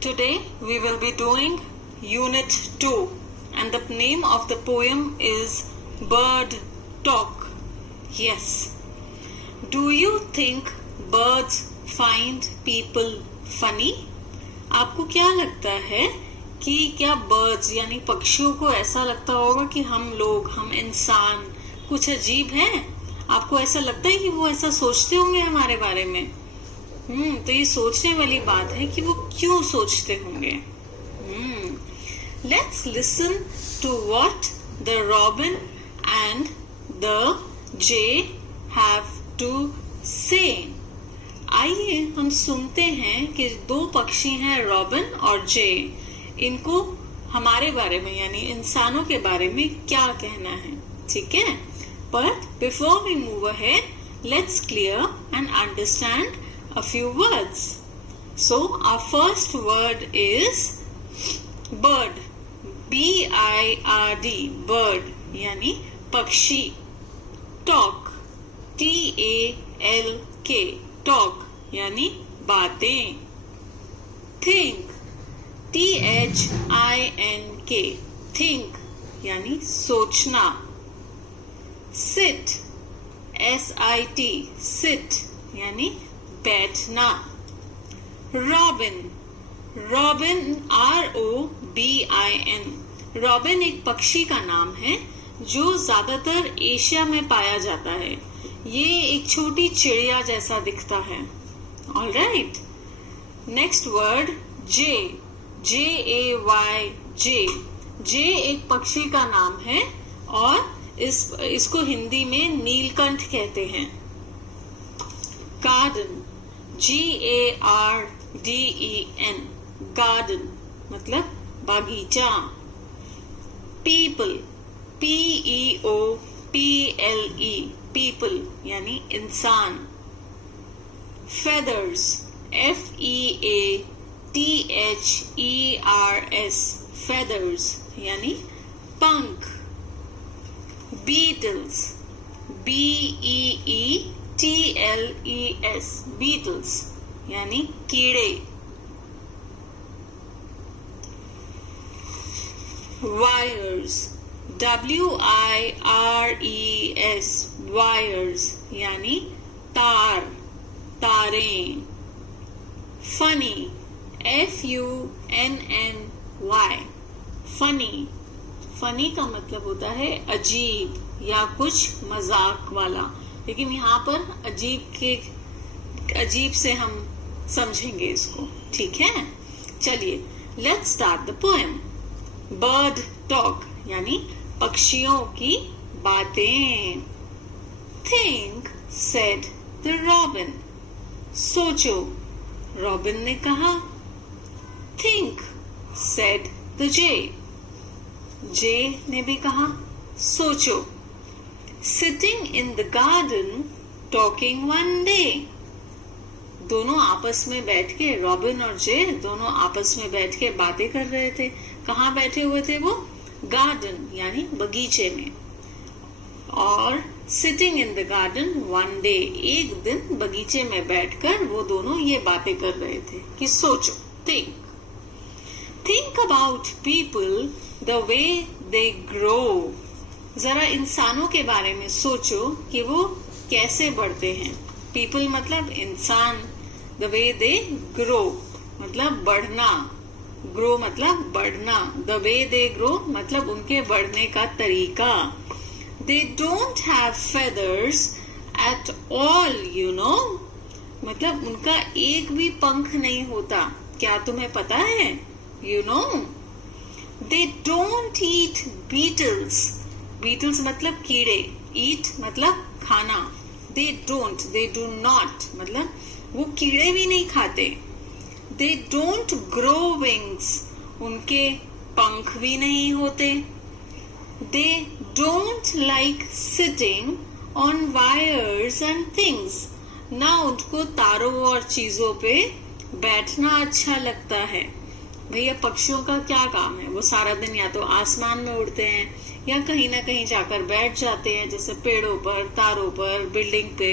Today we will be doing Unit 2 and the name of the poem is Bird Talk. Yes. Do you think birds find people funny? आपको क्या लगता है कि क्या birds यानी पक्षियों को ऐसा लगता होगा कि हम इंसान कुछ अजीब हैं? आपको ऐसा लगता है कि वो ऐसा सोचते होंगे हमारे बारे में? तो ये सोचने वाली बात है कि वो क्यों सोचते होंगे. Let's listen to what the robin and the jay have to say. आइए हम सुनते हैं कि दो पक्षी हैं रॉबिन और जे. इनको हमारे बारे में यानी इंसानों के बारे में क्या कहना है. ठीक है, but before we move ahead, let's clear and understand a few words. So our first word is bird. B-I-R-D, bird यानी पक्षी. talk, T-A-L-K, talk यानी बातें. think, T-H-I-N-K, think यानी सोचना. sit, S-I-T, sit यानी बैठना. रॉबिन, रॉबिन R-O-B-I-N, रॉबिन एक पक्षी का नाम है जो ज्यादातर एशिया में पाया जाता है. ये एक छोटी चिड़िया जैसा दिखता है. ऑलराइट, नेक्स्ट वर्ड जे, J-A-Y, जे. जे एक पक्षी का नाम है और इसको हिंदी में नीलकंठ कहते हैं. गार्डन, G-A-R-D-E-N, गार्डन मतलब बागीचा. पीपल, P-E-O-P-L-E, पीपल यानी इंसान. फेदर्स, F-E-A-T-H-E-R-S, फेदर्स यानी पंख. बीटल्स, B-E-E-T-L-E-S, बीटल्स यानी कीड़े. वायर्स, W-I-R-E-S, वायर्स यानी तार, तारें. Funny, F-U-N-N-Y, funny. फनी का मतलब होता है अजीब या कुछ मजाक वाला, लेकिन यहाँ पर अजीब से हम समझेंगे इसको. ठीक है, चलिए let's start the poem. Bird talk यानी पक्षियों की बातें. थिंक, सेड द रॉबिन, सोचो, रॉबिन ने कहा. थिंक, सेड द जे, जे ने भी कहा सोचो. Sitting in the garden talking one day, दोनों आपस में बैठ के, रॉबिन और जे दोनों आपस में बैठ के बातें कर रहे थे. कहाँ बैठे हुए थे वो? गार्डन यानी बगीचे में. और sitting in the garden one day, एक दिन बगीचे में बैठकर वो दोनों ये बातें कर रहे थे कि सोचो. Think about people the way they grow, जरा इंसानों के बारे में सोचो कि वो कैसे बढ़ते हैं. पीपल मतलब इंसान, द वे दे ग्रो मतलब बढ़ना, ग्रो मतलब बढ़ना, द वे दे ग्रो मतलब उनके बढ़ने का तरीका. They don't have feathers at all, you know, मतलब उनका एक भी पंख नहीं होता. क्या तुम्हें पता है? You know. They don't eat beetles, beetles मतलब कीड़े, ईट मतलब खाना. They don't, they do not मतलब वो कीड़े भी नहीं खाते. दे डोंट ग्रो विंग्स, उनके पंख भी नहीं होते. They don't like sitting on wires and things, ना उनको तारों और चीजों पे बैठना अच्छा लगता है. भैया पक्षियों का क्या काम है? वो सारा दिन या तो आसमान में उड़ते हैं या कहीं ना कहीं जाकर बैठ जाते हैं, जैसे पेड़ों पर, तारों पर, बिल्डिंग पे,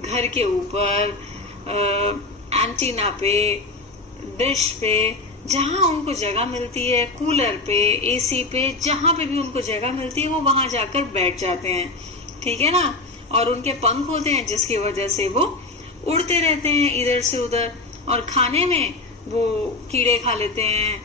घर के ऊपर, एंटीना पे, डिश पे, जहां उनको जगह मिलती है, कूलर पे, एसी पे, जहां पे भी उनको जगह मिलती है वो वहां जाकर बैठ जाते हैं, ठीक है ना। और उनके पंख होते हैं जिसकी वजह से वो उड़ते रहते हैं इधर से उधर। और खाने में वो कीड़े खा लेते हैं,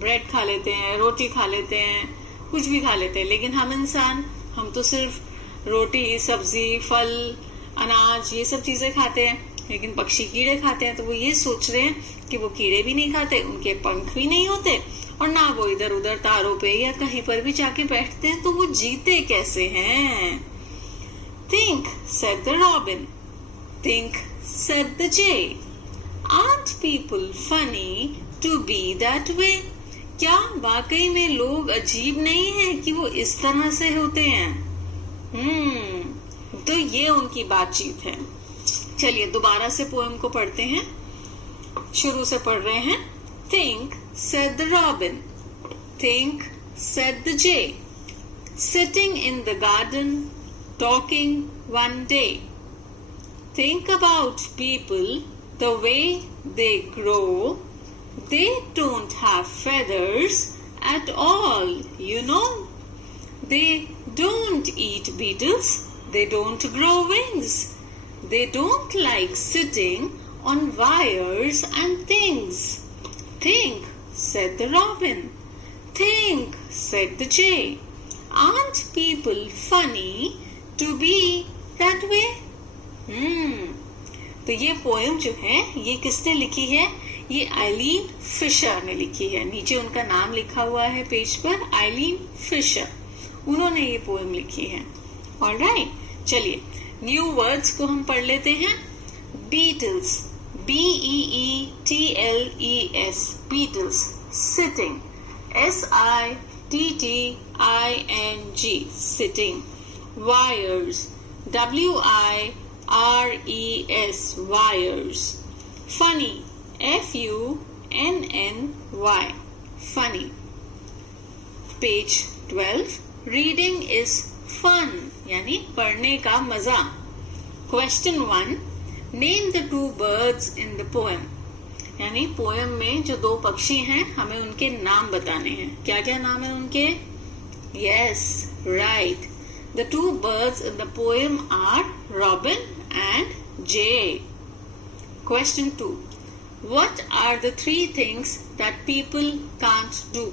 ब्रेड खा लेते हैं, रोटी खा लेते हैं, कुछ भी खा लेते हैं। लेकिन हम इंसान, हम तो सिर्फ रोटी, सब्जी, फल, अनाज, ये सब चीजें खाते हैं। लेकिन पक्षी कीड़े खाते हैं। तो वो ये सोच रहे हैं कि वो कीड़े भी नहीं खाते, उनके पंख भी नहीं होते, और ना वो इधर उधर तारों पे या कहीं पर भी जाके बैठते हैं, तो वो जीते कैसे हैं? Think, said the robin. Think, said the jay. Aren't people funny to be that way? क्या वाकई में लोग अजीब नहीं है कि वो इस तरह से होते हैं? तो ये उनकी बातचीत है। चलिए दोबारा से पोएम को पढ़ते हैं, शुरू से पढ़ रहे हैं। Think, said the robin. Think, said the jay. Sitting in the garden, talking one day. Think about people, the way they grow. They don't have feathers at all, you know. They don't eat beetles. They don't grow wings. They don't like sitting on wires and things. Think, said the robin. Think, said the jay. Aren't people funny to be that way? तो ये poem जो है ये किसने लिखी है? ये आइलीन Fisher ने लिखी है। नीचे उनका नाम लिखा हुआ है पेज पर, आइलीन फिशर, उन्होंने ये पोएम लिखी है। ऑलराइट, चलिए न्यू वर्ड्स को हम पढ़ लेते हैं। Beetles, BEETLES, beetles. Sitting, SITTING, sitting. Wires, WIRES, wires. Funny, FUNNY, funny. Page 12. Reading is fun, यानी पढ़ने का मजा। Question 1. Name the two birds in the poem. यानी पोएम में जो दो पक्षी हैं हमें उनके नाम बताने हैं। क्या क्या नाम है उनके? Yes, right. The two birds in the poem are Robin and Jay. Question 2. What are the three things that people can't do?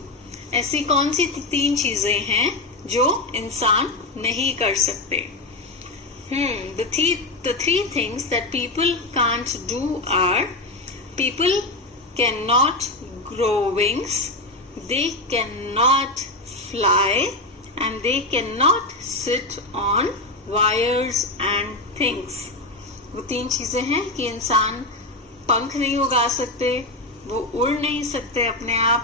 ऐसी कौन सी तीन चीजें हैं जो इंसान नहीं कर सकते? The three things that people can't do are: people cannot grow wings, they cannot fly, and they cannot sit on wires and things. वो तीन चीजें हैं कि इंसान पंख नहीं उगा सकते, वो उड़ नहीं सकते अपने आप,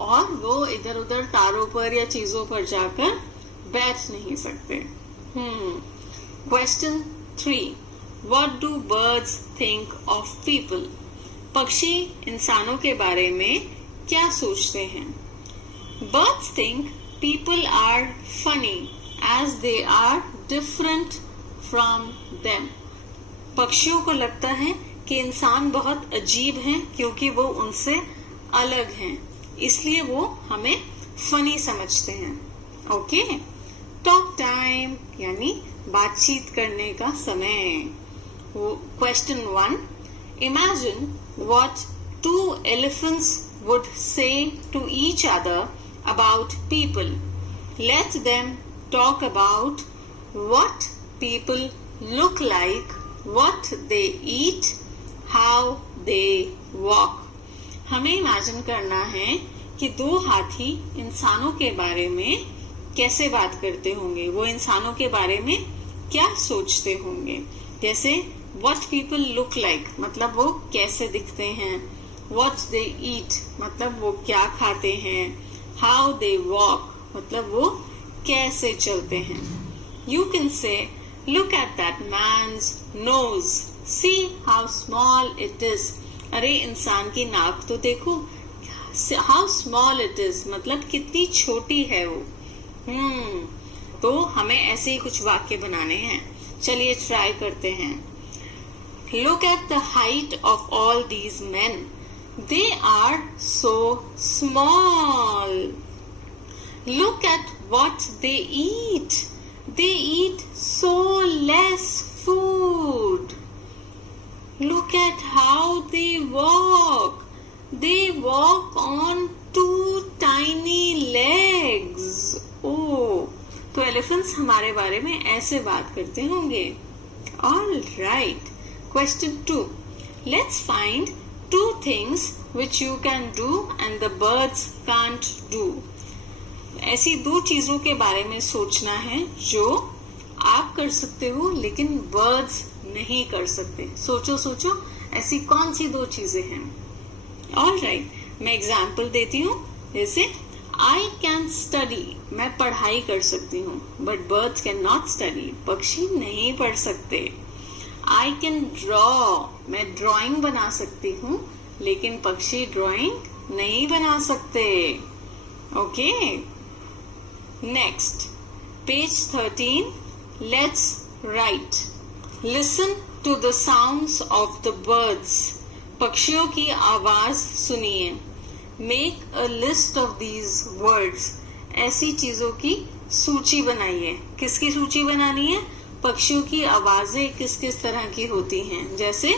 और वो इधर उधर तारों पर या चीजों पर जाकर बैठ नहीं सकते। Question 3. What do birds think of people? पक्षी इंसानों के बारे में क्या सोचते हैं? Birds think people are funny as they are different from them. पक्षियों को लगता है कि इंसान बहुत अजीब हैं क्योंकि वो उनसे अलग हैं, इसलिए वो हमें फनी समझते हैं। ओके, टॉक टाइम यानी बातचीत करने का समय। Question 1. Imagine what two elephants would say to each other about people. Let them talk about what people look like, what they eat, how they walk. हमें इमेजिन करना है कि दो हाथी इंसानों के बारे में कैसे बात करते होंगे, वो इंसानों के बारे में क्या सोचते होंगे। जैसे what people look like मतलब वो कैसे दिखते हैं, what they eat मतलब वो क्या खाते हैं, how they walk मतलब वो कैसे चलते हैं। You can say, look at that man's nose, see how small it is. अरे इंसान की नाक तो देखो, how small it is मतलब कितनी छोटी है वो। तो हमें ऐसे ही कुछ वाक्य बनाने हैं। चलिए ट्राई करते हैं। Look at the height of all these men. They are so small. Look at what they eat. They eat so less food. Look at how they walk. They walk on 2 tiny legs. Oh, तो elephants हमारे बारे में ऐसे बात करते होंगे. All right. Question 2. Let's find 2 things which you can do and the birds can't do. ऐसी 2 चीजों के बारे में सोचना है जो आप कर सकते हो लेकिन बर्ड्स नहीं कर सकते. सोचो सोचो, ऐसी कौन सी 2 चीजें हैं. ऑल राइट, मैं एग्जाम्पल देती हूँ. जैसे आई कैन स्टडी, मैं पढ़ाई कर सकती हूँ, but birds can not study, पक्षी नहीं पढ़ सकते. आई कैन ड्रॉ, मैं ड्राइंग बना सकती हूँ लेकिन पक्षी ड्राइंग नहीं बना सकते. Okay, next, page 13. Let's write. Listen to the sounds of the birds. पक्षियों की आवाज सुनिए. Make a list of these words. ऐसी चीजों की सूची बनाइए. किसकी सूची बनानी है? पक्षियों की आवाजें किस किस तरह की होती हैं. जैसे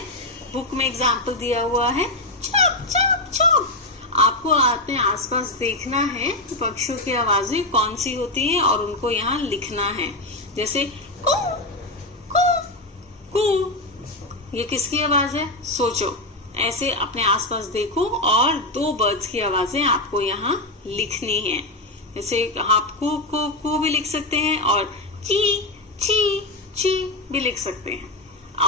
बुक में एग्जाम्पल दिया हुआ है, चप चप चप. आपको अपने आसपास देखना है तो पक्षियों की आवाजें कौन सी होती हैं और उनको यहाँ लिखना है. जैसे कू कू कू, ये किसकी आवाज है? सोचो. ऐसे अपने आसपास देखो और 2 बर्ड्स की आवाजें आपको यहाँ लिखनी है. जैसे आप कू भी लिख सकते हैं और ची ची ची भी लिख सकते हैं.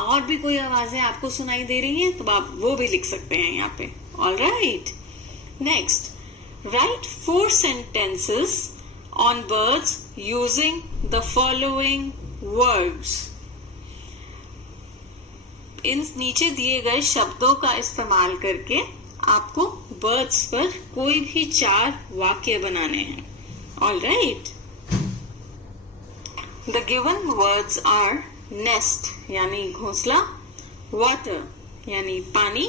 और भी कोई आवाजें आपको सुनाई दे रही हैं तो आप वो भी लिख सकते हैं यहाँ पे. All right, next, right 4 sentences on birds using the following words. इन नीचे दिए गए शब्दों का इस्तेमाल करके आपको बर्ड्स पर कोई भी 4 वाक्य बनाने हैं. All right, the given words are nest यानी घोंसला, वाटर यानी पानी,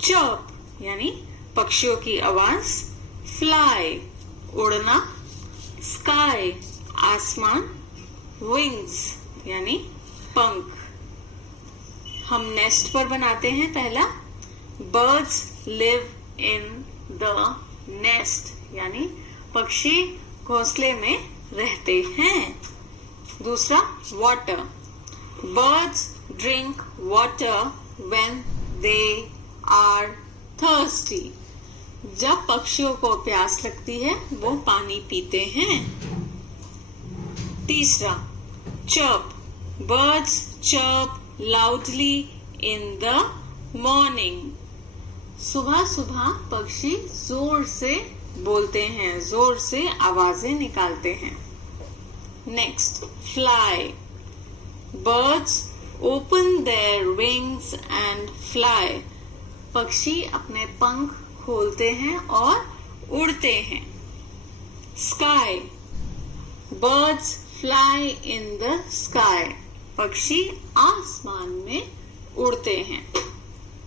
चर्प यानी पक्षियों की आवाज, फ्लाई उड़ना, स्काई आसमान, विंग्स यानी पंख. हम नेस्ट पर बनाते हैं. पहला, birds live in the nest यानी पक्षी घोंसले में रहते हैं. दूसरा, water, birds drink water when they are thirsty. जब पक्षियों को प्यास लगती है वो पानी पीते हैं. तीसरा, chirp, birds chirp loudly in the morning. सुबह सुबह पक्षी जोर से बोलते हैं, जोर से आवाजें निकालते हैं. Next, fly, birds open their wings and fly. पक्षी अपने पंख खोलते हैं और उड़ते हैं. Sky, birds fly in the sky. पक्षी आसमान में उड़ते हैं.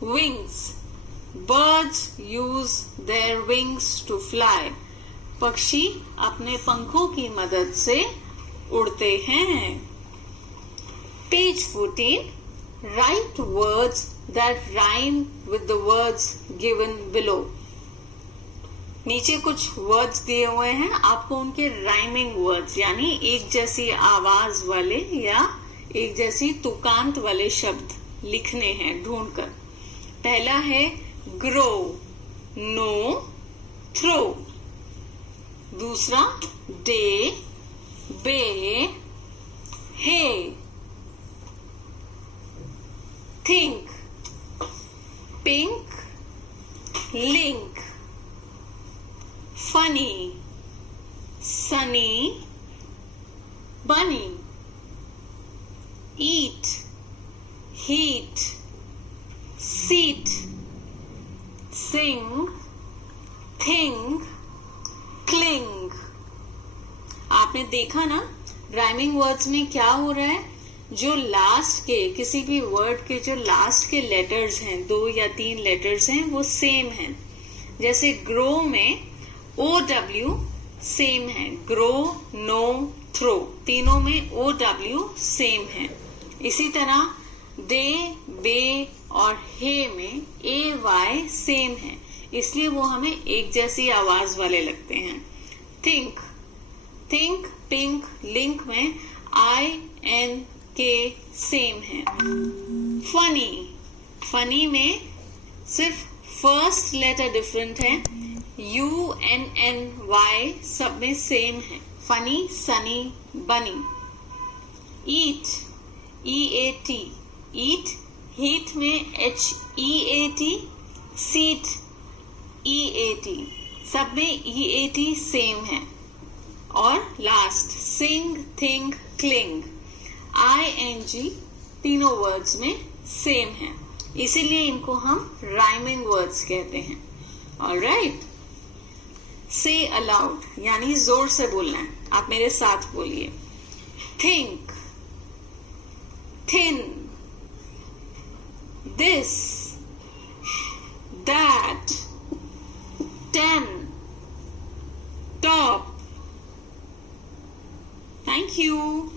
Wings, birds use their wings to fly. पक्षी अपने पंखों की मदद से उड़ते हैं. Page 14. Write words that rhyme with the words given below. नीचे कुछ वर्ड्स दिए हुए हैं, आपको उनके राइमिंग वर्ड्स यानी एक जैसी आवाज वाले या एक जैसी तुकांत वाले शब्द लिखने हैं ढूंढकर. पहला है ग्रो, नो, थ्रो. दूसरा, day, bay, hay. Think, pink, link. Funny, sunny, bunny. eat, heat, seat, sing, think, cling. आपने देखा ना राइमिंग वर्ड्स में क्या हो रहा है. जो लास्ट के किसी भी वर्ड के जो लास्ट के लेटर्स हैं, 2 या 3 लेटर्स हैं, वो सेम हैं। जैसे ग्रो में OW सेम है, ग्रो, नो, थ्रो, तीनों में OW सेम है। इसी तरह दे, बे और हे में AY सेम है, इसलिए वो हमें एक जैसी आवाज वाले लगते हैं। थिंक, थिंक, पिंक, लिंक में INK सेम है। फनी, फनी में सिर्फ फर्स्ट लेटर डिफरेंट है, UNNY सब में सेम है। फनी, सनी, बनी। ईट, EAT, ईट, हीट में HEAT, सीट EAT, सब में EAT सेम है। और लास्ट सिंग, थिंक, क्लिंग, ING तीनों वर्ड्स में सेम है, इसीलिए इनको हम राइमिंग वर्ड्स कहते हैं। ऑलराइट, से अलाउड यानी जोर से बोलना है। आप मेरे साथ बोलिए, think, thin, this, that, 10, top. Thank you.